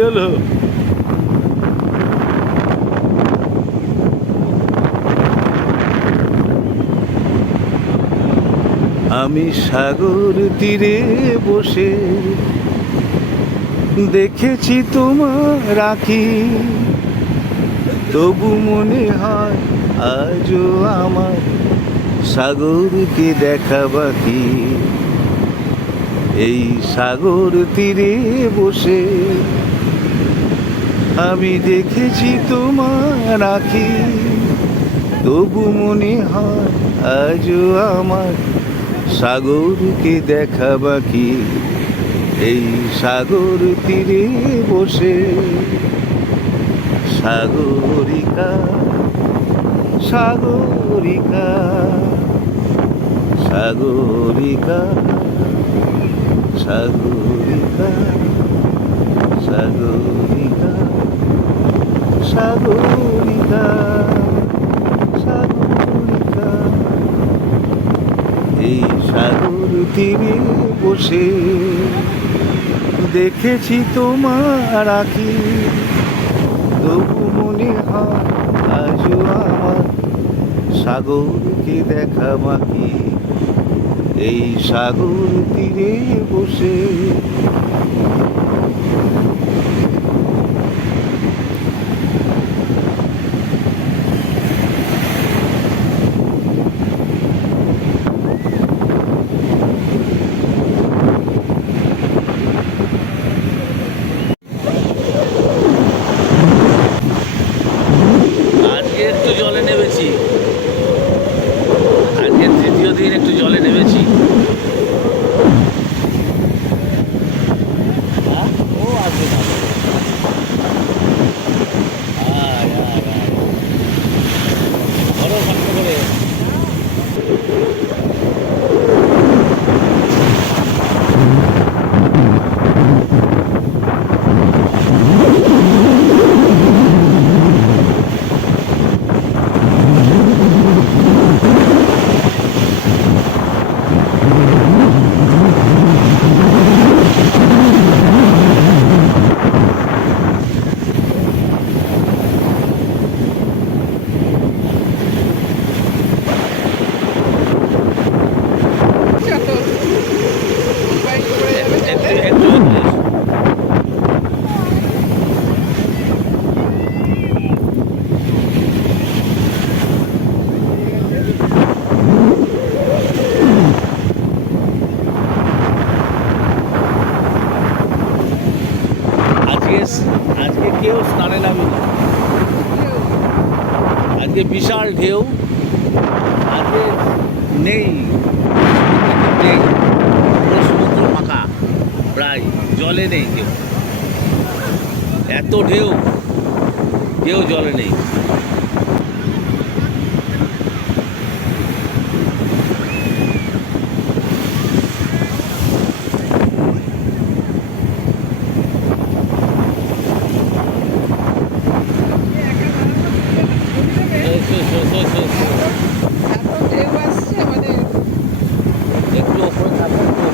হলো? আমি সাগর তীরে বসে দেখেছি তোমার রাখি তবু মনে হয় আজও আমার সাগরকে দেখা বাকি। এই সাগর তীরে বসে আমি দেখেছি তোমার আখি। তবু মনে হয় আজও আমার সাগরকে দেখা বাকি। এই সাগর তীরে বসে সাগরিকা সাগরিকা সাগরিকা সাগরিকা সাগরিকা। সাগরিকা সাগরিকা এই সাগর তীরে বসে দেখেছি তোমার আঁকি তবু মনে হয় আমার সাগরকে দেখা বাকি। এই সাগর তীরে বসে আজকে বিশাল ঢেউ। আজকে নেই। নেই। সমুদ্র ফাঁকা। প্রায় জলে নেই কেউ। এত ঢেউ। কেউ জলে নেই একটু ওপরে থাকো একটু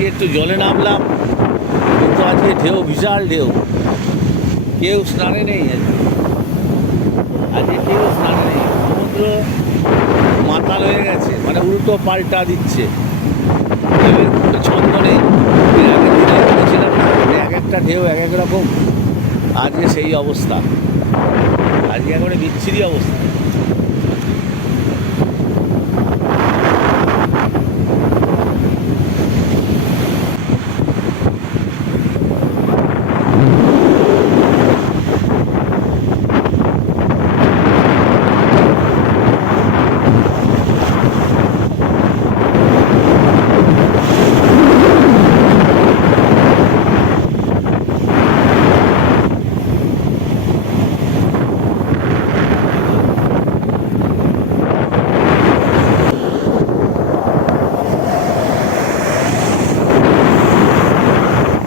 আজকে একটু জলে নামলাম, কিন্তু আজকে ঢেউ, বিশাল ঢেউ। কেউ স্নানে নেই আজকে। আজকে কেউ স্নানে নেই। সমুদ্র মাতাল হয়ে গেছে মানে উল্টো পাল্টা দিচ্ছে। ছন্দ নেই। এক একটা ঢেউ, এক এক রকম। আজকে সেই অবস্থা। আজকে একেবারে বিচ্ছিরি অবস্থা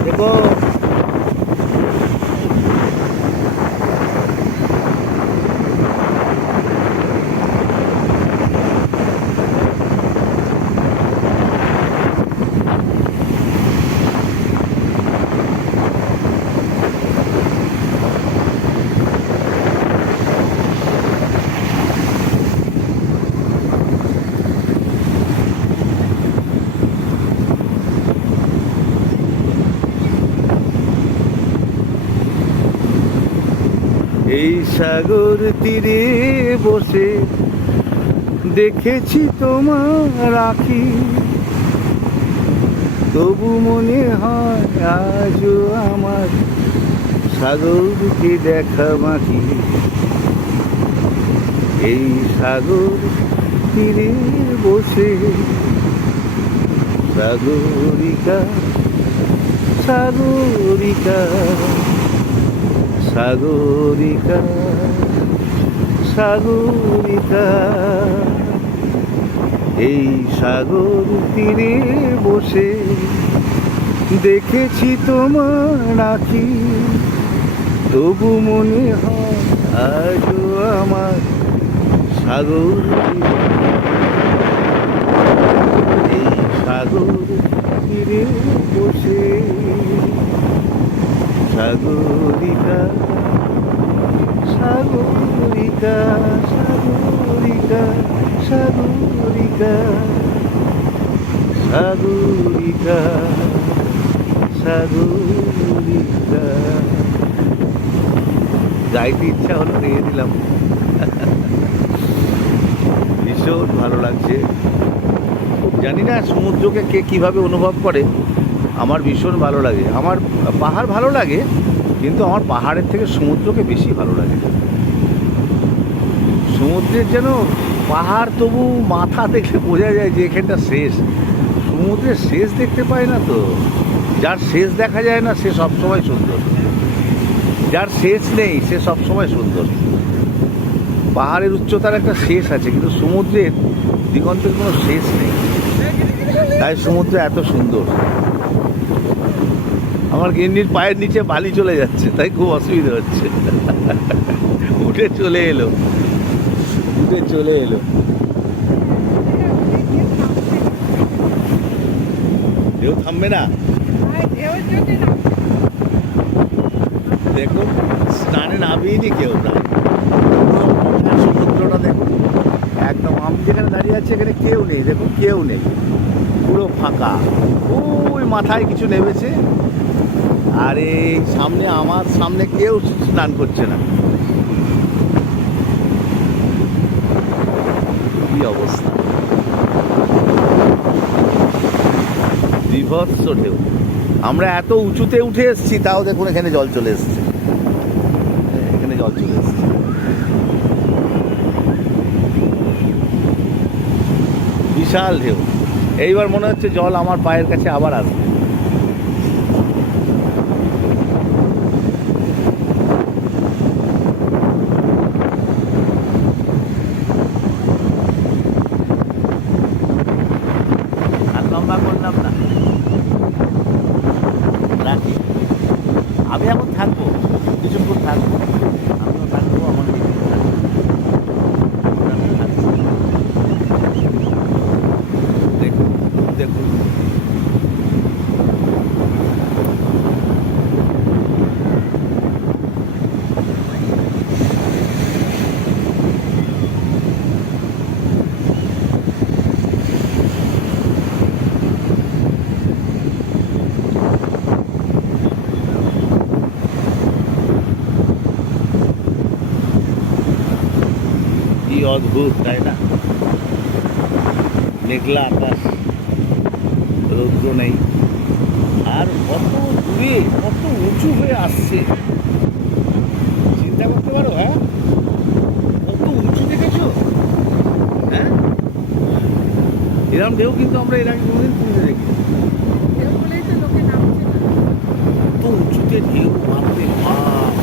দেখো এই সাগর তীরে বসে দেখেছি তোমার আখি। তবু মনে হয় আজও আমার সাগরকে দেখা বাকি। এই সাগর তীরে বসে সাগরিকা সাগরিকা। সাগরিকা সাগরিকা। এই সাগর তীরে বসে দেখেছি তোমার নাকি তবু মনে হয় আজও আমার সাগর এই সাগর তীরে বসে সাগরিকা সাগরিকা সাগরিকা সাগরিকা সাগরিকা সাগরিকা। যাইতে ইচ্ছা হলো রেখে দিলাম। ভীষণ ভালো লাগছে। জানি না সমুদ্রকে কে কীভাবে অনুভব করে। আমার ভীষণ ভালো লাগে। আমার পাহাড় ভালো লাগে, কিন্তু আমার পাহাড়ের থেকে সমুদ্রকে বেশি ভালো লাগে। সমুদ্রের যেন পাহাড় তবু মাথা দেখলে বোঝা যায় যে এখানটা শেষ। সমুদ্রের শেষ দেখতে পায় না তো। যার শেষ দেখা যায় না, সে সবসময় সুন্দর। যার শেষ নেই, সে সবসময় সুন্দর। পাহাড়ের উচ্চতার একটা শেষ আছে, কিন্তু সমুদ্রের দিগন্তের কোনো শেষ নেই। তাই সমুদ্র এত সুন্দর। আমার গিন্নির পায়ের নিচে বালি চলে যাচ্ছে, তাই খুব অসুবিধা হচ্ছে। উঠে চলে এলো। উঠে চলে এলো। কেউ থামবে না? দেখুন, স্নানে নামিয়েনি কেউ না। সমুদ্রটা দেখুন। একদম, আমি যেখানে দাঁড়িয়ে আছি এখানে কেউ নেই। দেখুন, কেউ নেই। পুরো ফাঁকা। ওই মাথায় কিছু নেমেছে। আর এই সামনে আমার সামনে কেউ স্নান করছে না। কি অবস্থা? বিভৎস ঢেউ। আমরা এত উঁচুতে উঠে এসেছি, তাও দেখুন এখানে জল চলে এসছে। এখানে জল চলে এসছে। বিশাল ঢেউ। এইবার মনে হচ্ছে জল আমার পায়ের কাছে আবার আসবে আর লম্বা করলাম না রাখি আমি এখন থাকব কিছুক্ষণ থাকব আমিও থাকব আমার দিদি থাকবে। আমি থাকব। দেখুন দেখুন অদ্ভুত তাই না? মেঘলা আকাশ রৌদ্র নেই। আর কত দূরে কত উঁচু হয়ে আসছে। চিন্তা করতে পারো হ্যাঁ? কত উঁচু দেখেছ? হ্যাঁ? এরকম ঢেউ কিন্তু আমরা এর আগে কোনোদিন পুরীতে দেখি কত উঁচুতে ঢেউ বাপরে বাপ।